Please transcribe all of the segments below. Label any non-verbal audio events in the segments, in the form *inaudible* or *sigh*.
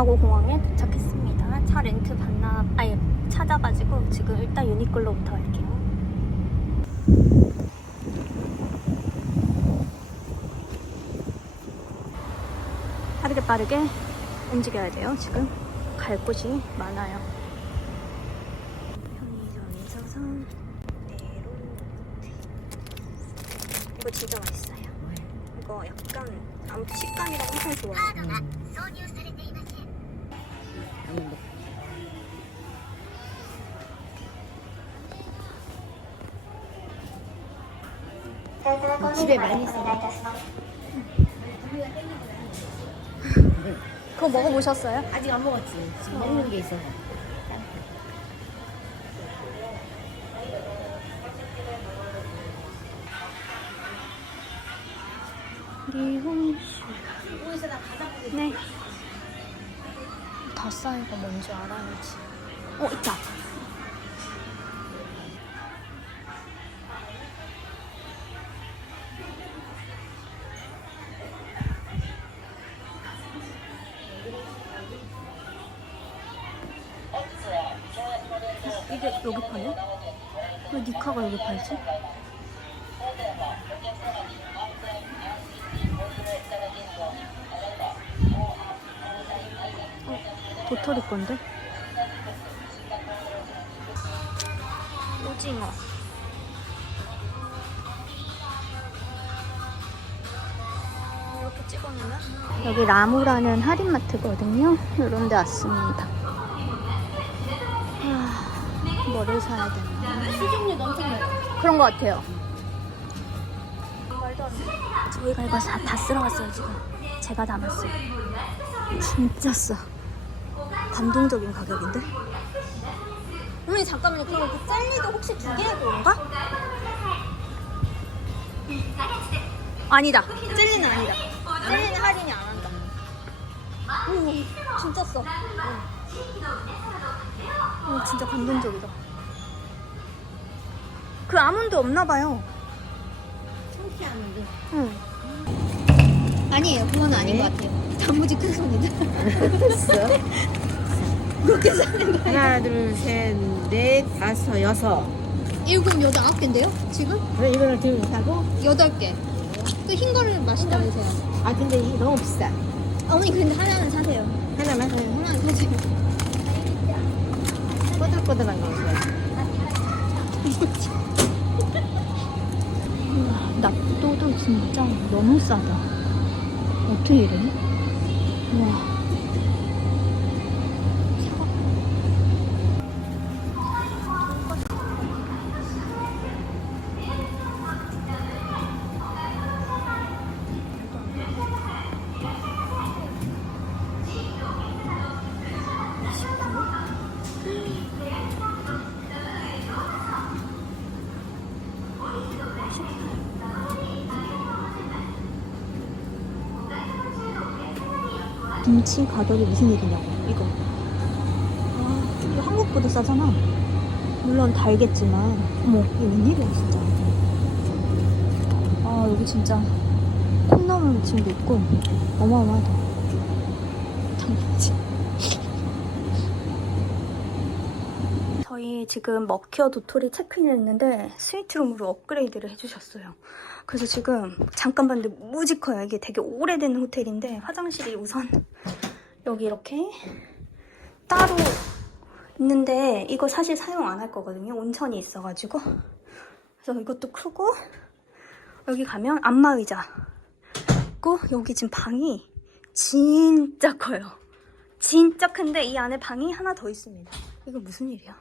요나고 공항에 도착했습니다. 차 렌트 받나, 아니, 찾아가지고 지금 일단 유니클로부터 갈게요. 빠르게 빠르게 움직여야 돼요. 지금 갈 곳이 많아요. 이거 진짜 맛있어요. 이거 약간 아무튼 식감이랑 엄청 좋아요. 집에 많이 있어. *laughs* 그거 먹어보셨어요? 아직 안 먹었지. 지금 먹는 게 있어. 리홍수. 네. 덧사이가 뭔지 알아야지. 어, 있다. 이게 여기 팔려? 왜 니카가 여기 팔지? 도토리 건데? 오징어. 이렇게 찍어놓으면? 여기 라무라는 할인마트거든요. 이런 데 왔습니다. 하, 뭐를 사야 되나? 수종료도 엄청 많아. 그런 것 같아요. 말도 안 돼. 저희가 이거 다, 다 쓸어갔어요, 지금. 제가 담았어요. 진짜 싸. 감동적인 가격인데? 어머니, 잠깐만요. 그럼 그 젤리도 혹시 두 개의 그건가? 아니다. 젤리는 아니다. 젤리는 할인이 안 한다. 오, 진짜 싸. 오, 오, 진짜 감동적이다. 그 아몬드 없나 봐요. 청취하는데. 응. 아니에요. 그건 아닌 것 같아요. 단무지 큰 손이다. *laughs* 그렇게 사는 거 하나, 둘, 셋, 넷, 다섯, 여섯. 일곱, 여덟, 아홉 개인데요? 지금? 그래, 이거를 들고 사고. 여덟 개. 그 흰 거를 마시다면서요. 아, 근데 이게 너무 비싸. 어머니 근데 하나는 사세요. 하나만 네, 하나는 사세요. 꼬들꼬들한 거 있어. *laughs* 납도도 진짜 너무 싸다. 어떻게 이래? 와. 김치 가격이 무슨 일이냐고 이거. 아 이거 한국보다 싸잖아. 물론 달겠지만 어머 이게 웬일이야 진짜. 아 여기 진짜 콩나물 무침도 있고 어마어마하다. 장난치 지금 머큐어 도토리 체크인을 했는데 스위트룸으로 업그레이드를 해주셨어요 그래서 지금 잠깐 봤는데 무지 커요. 이게 되게 오래된 호텔인데 화장실이 우선 여기 이렇게 따로 있는데 이거 사실 사용 안 할 거거든요. 온천이 있어가지고 그래서 이것도 크고 여기 가면 안마의자 있고 여기 지금 방이 진짜 커요. 진짜 큰데 이 안에 방이 하나 더 있습니다. 이거 무슨 일이야?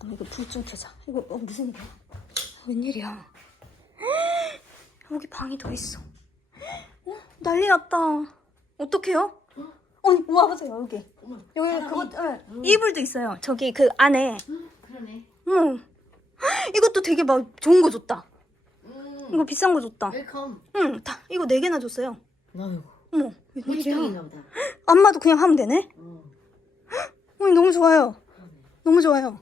잠깐만 이거 불 좀 켜자. 이거 어, 무슨 일이야? 웬일이야? 여기 방이 더 있어. 어? 난리 났다. 어떡해요? 어, 와보세요, 여기. 여기 그것, 네. 이불도 있어요. 저기 그 안에. 그러네. 어머. 이것도 되게 막 좋은 거 줬다. 음. 이거 비싼 거 줬다. 웰컴. 응, 다, 이거 네 개나 줬어요. 아이고. 어머, 웬일이야. 호치경인가 보다. 안마도 그냥 하면 되네? 어. 어, 너무 좋아요. 너무 좋아요.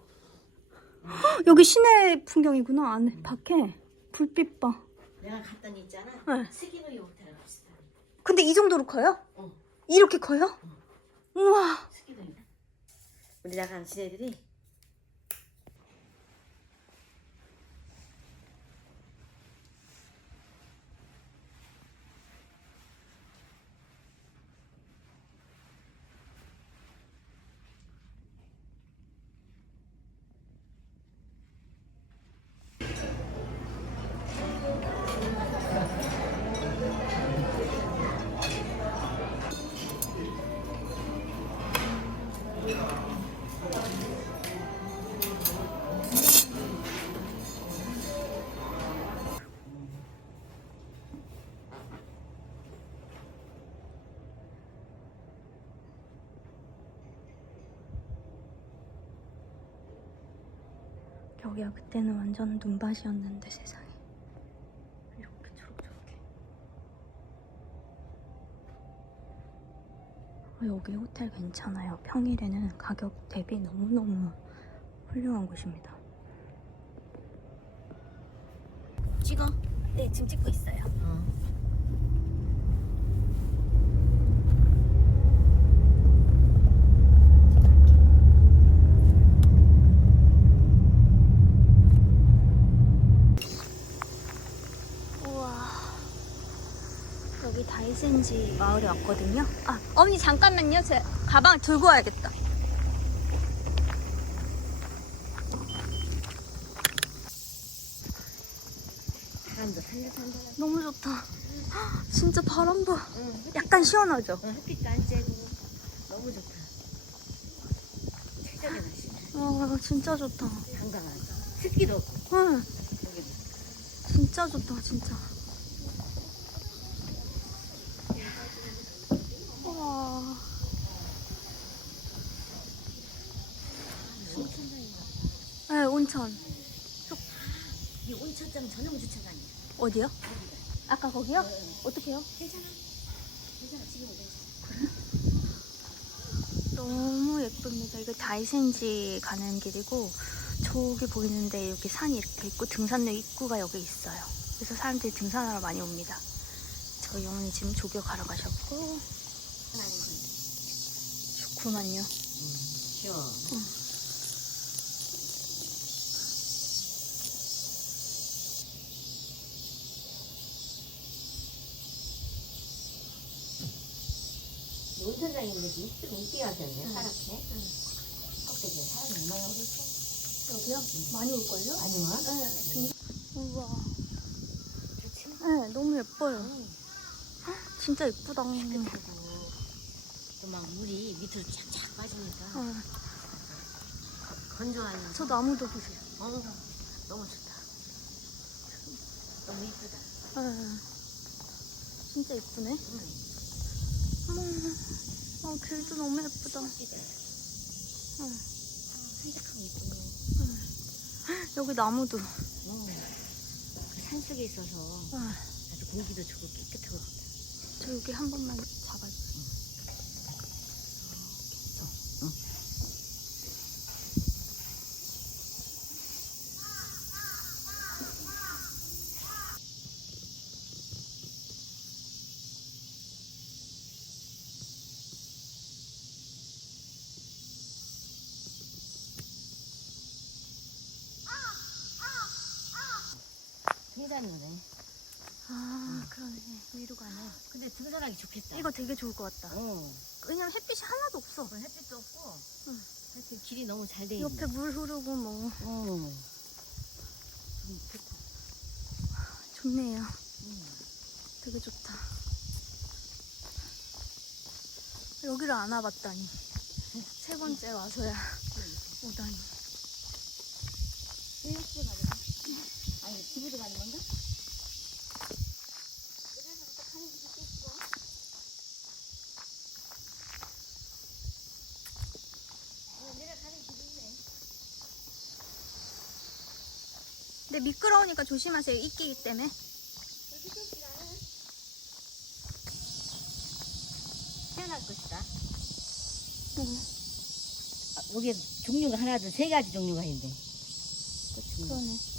헉, 여기 시내 풍경이구나, 안에, 밖에. 불빛 봐. 내가 갔더니 있잖아. 네. 스기노이 호텔 갔어. 근데 이 정도로 커요? 어. 이렇게 커요? 우와. 스키동이다. 우리 나가는 지네들이 여기가 그때는 완전 눈밭이었는데 세상에 이렇게 초록초록해 아, 여기 호텔 괜찮아요. 평일에는 가격 대비 너무너무 훌륭한 곳입니다. 찍어? 네 지금 찍고 있어요 우와 다이센지 마을에 왔거든요. 아 어머니 잠깐만요. 제 가방 들고 와야겠다. 바람도 살려산다. 너무 좋다. 헉, 진짜 바람도 응, 약간 시원하죠? 어, 햇빛도 안 쬐고. 너무 좋다. 최적의 날씨. 와 진짜 좋다. 한강은 습기도 없고. 응. 여기 진짜 좋다 진짜 네, 온천. 이 온천장 전용 주차장이야. 어디요? 아까 거기요? 어떻게요? 괜찮아. 괜찮아 지금 *laughs* 너무 예쁩니다. 이거 다이센지 가는 길이고 저기 보이는데 여기 산이 이렇게 있고 등산로 입구가 여기 있어요. 그래서 사람들이 등산하러 많이 옵니다. 저희 어머니 지금 조교 가러 가셨고 좋구만요. 쉬워. 온천장인데 이쁘게 이쁘게 하셨네 파랗게. 껍데기에 사람이 얼마나 오겠어? 여기요? 많이 올걸요? 아니면 네. 등... 우와. 좋지. 네, 너무 예뻐요. 헉, 진짜 예쁘다. 깨끗하고 또 막 물이 밑으로 쫙쫙 빠지니까 어, 건조하면서 저 나무도 보세요. 어, 너무 좋다. 너무 이쁘다. 네. 진짜 예쁘네. 응. 어머, 어, 길도 너무 예쁘다. 어. 이쁘네. 여기 나무도. 어. 그 산속에 있어서 아, 아주 공기도 좋고 깨끗하고 좋다. 저 여기 한 번만 등산로네. 아, 그러네. 위로 가네. 근데 등산하기 좋겠다. 이거 되게 좋을 것 같다. 어. 왜냐면 햇빛이 하나도 없어. 어, 햇빛도 없고. 응. 하여튼 길이 너무 잘 돼 있네. 옆에 물 흐르고 뭐 어. 음. 좋네요. 음. 되게 좋다. 여기를 안 와봤다니. 세 번째 와서야 오다니. 일찍 가자. 아니, 집으로 가는 건가? 근데 미끄러우니까 조심하세요. 이끼기 때문에. 태어날 것이다. 응. 아, 여기에 종류가 하나, 둘, 세 가지 종류가 있는데. 그러네.